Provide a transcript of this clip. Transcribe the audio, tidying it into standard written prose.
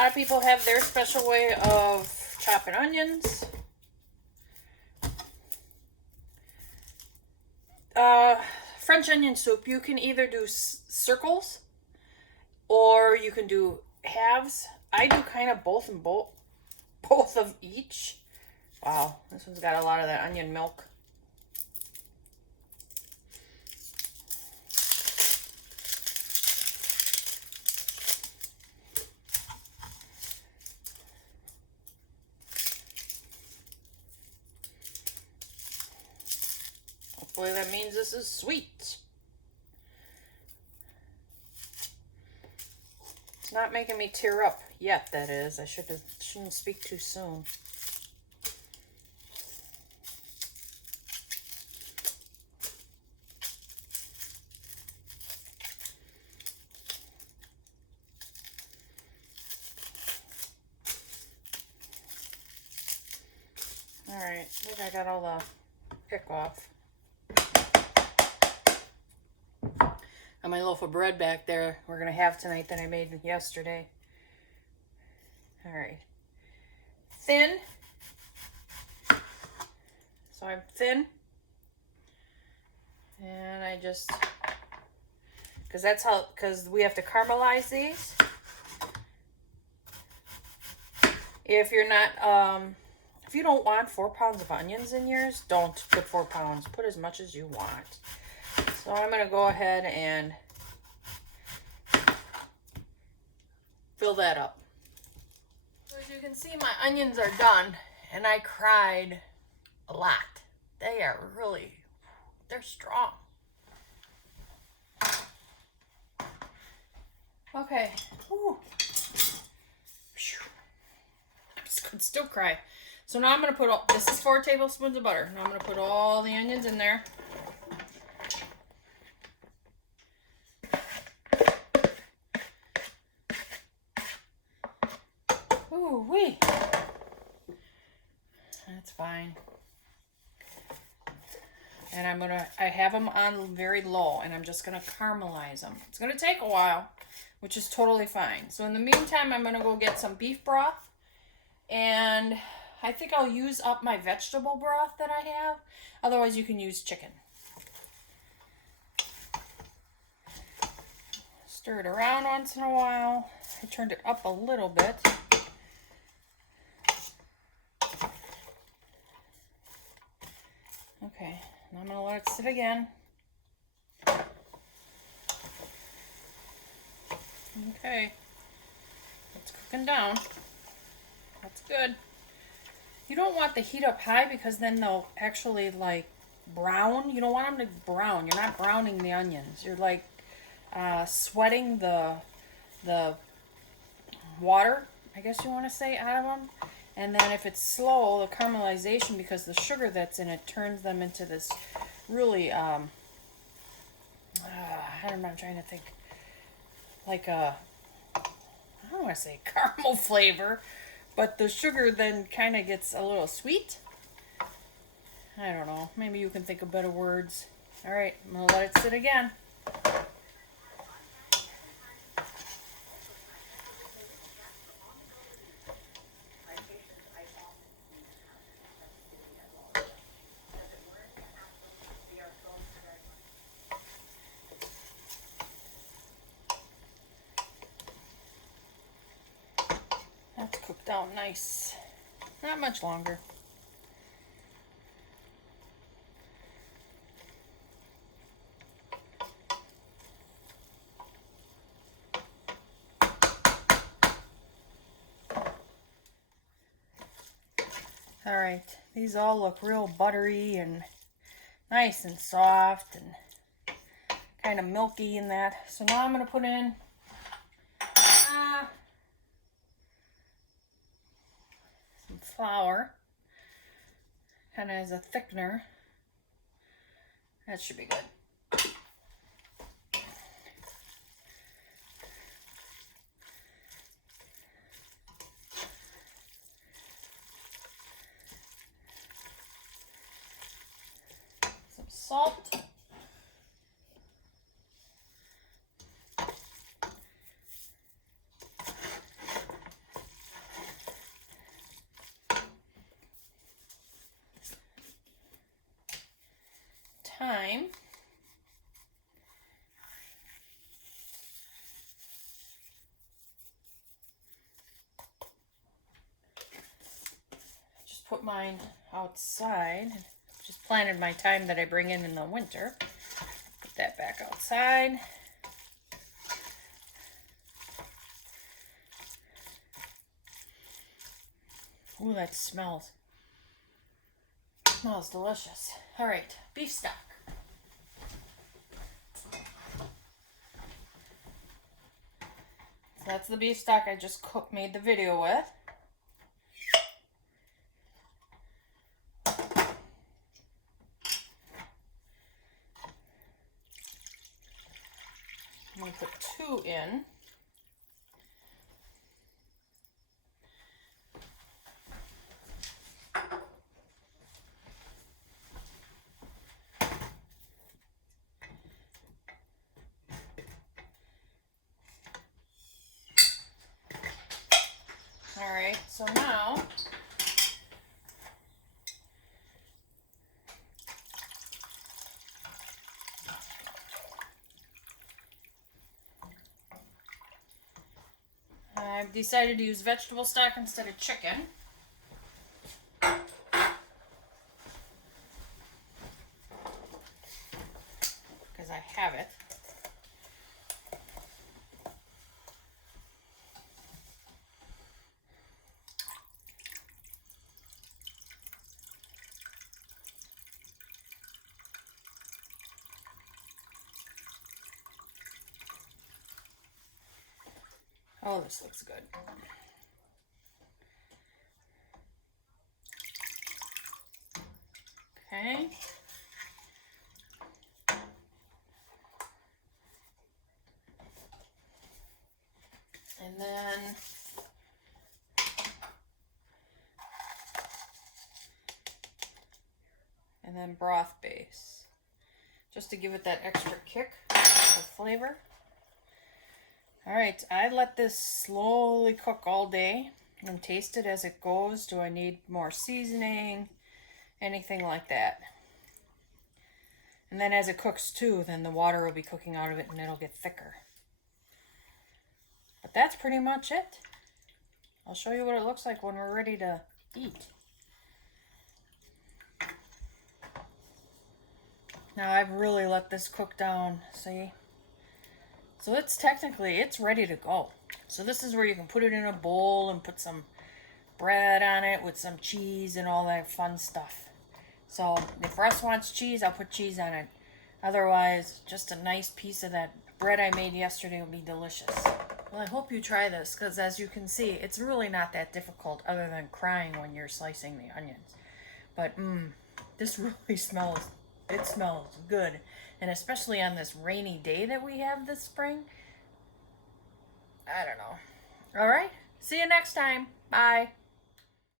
lot of people have their special way of chopping onions. French onion soup, you can either do circles or you can do halves. I do kind of both of each. Wow, this one's got a lot of that onion milk. Hopefully that means this is sweet. It's not making me tear up yet, that is. I shouldn't speak too soon. Alright, I think I got all the pick off. And my loaf of bread back there we're going to have tonight that I made yesterday. Alright. Thin. So I'm thin. And I just, because we have to caramelize these. If you're not, if you don't want 4 pounds of onions in yours, don't put 4 pounds. Put as much as you want. So I'm going to go ahead and fill that up. So as you can see, my onions are done, and I cried a lot. They are really, they're strong. Okay. Ooh. I could still cry. So now I'm going to put all, this is 4 tablespoons of butter. Now I'm going to put all the onions in there. Ooh wee. That's fine. And I have them on very low, and I'm just going to caramelize them. It's going to take a while, which is totally fine. So in the meantime, I'm going to go get some beef broth, and I think I'll use up my vegetable broth that I have. Otherwise, you can use chicken. Stir it around once in a while. I turned it up a little bit. Okay, now I'm going to let it sit again. Okay, it's cooking down. That's good. You don't want the heat up high because then they'll actually like brown. You don't want them to brown. You're not browning the onions. You're like sweating the water, I guess you want to say, out of them. And then if it's slow, the caramelization, because the sugar that's in it turns them into this really, I don't know, I'm trying to think, like a, I don't want to say caramel flavor, but the sugar then kind of gets a little sweet. I don't know, maybe you can think of better words. All right, I'm going to let it sit again. That's cooked out nice. Not much longer. All right, these all look real buttery and nice and soft and kind of milky in that. So now I'm going to put in some flour, kind of as a thickener. That should be good. Some salt. time, I just put mine outside. Just planted my thyme that I bring in the winter. Put that back outside. Ooh, that smells delicious. All right, beef stock. So that's the beef stock I just made the video with. I'm going to put 2 in. All right, so now I've decided to use vegetable stock instead of chicken. Because I have it. Oh, this looks good. Okay. And then broth base, just to give it that extra kick of flavor. All right, I let this slowly cook all day and taste it as it goes. Do I need more seasoning? Anything like that. And then as it cooks too, then the water will be cooking out of it and it'll get thicker. But that's pretty much it. I'll show you what it looks like when we're ready to eat. Now I've really let this cook down, see? So it's ready to go. So this is where you can put it in a bowl and put some bread on it with some cheese and all that fun stuff. So if Russ wants cheese, I'll put cheese on it. Otherwise, just a nice piece of that bread I made yesterday would be delicious. Well, I hope you try this, because as you can see, it's really not that difficult other than crying when you're slicing the onions. But this really smells good. And especially on this rainy day that we have this spring. I don't know. All right. See you next time. Bye.